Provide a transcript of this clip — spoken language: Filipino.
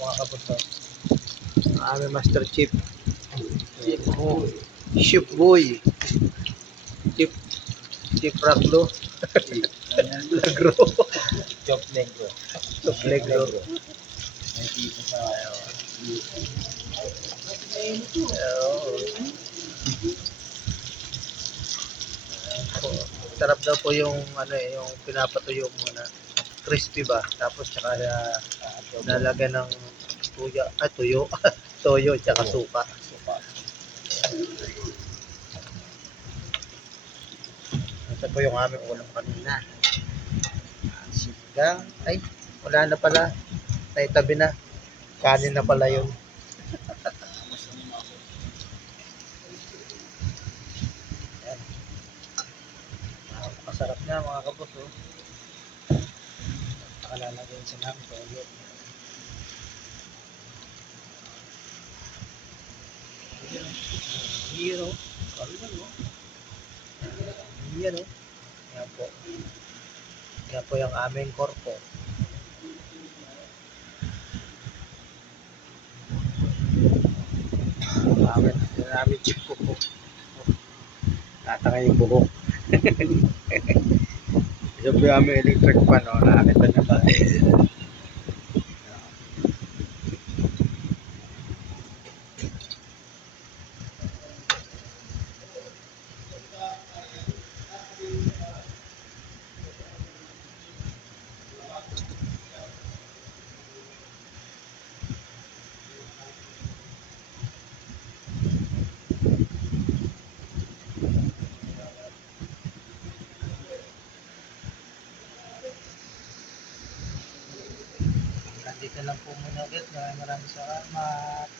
mga kapuso. Ang aming Master Chief. Oh, Chef Boy. Chief Chief Raklo. Lagro. Job negro. Chief Lagro. May dito sa Oo. Sarap daw po yung ano eh, yung pinapatuyo muna. Crispy ba? Tapos tsaka uh, nalagyan ng tuyo, ah, tuyo, toyo tsaka suka. Suka. Ito po yung aming ulam kanina. Sinigang. Ay, wala na pala. Naitabi na. Kanin na pala yun. Ah, Masarap na mga kabos. Oh. Nakalalagay sa namin. Toyo. Hero. Kalunan mo. Yan o. Yan po. Yan po yung aming korpo. Yung aming chip ko po. Tataka yung buhok. Isa po yung aming electric fan o. Nakakita na ba? Nandito lang po muna ulit. Maraming salamat.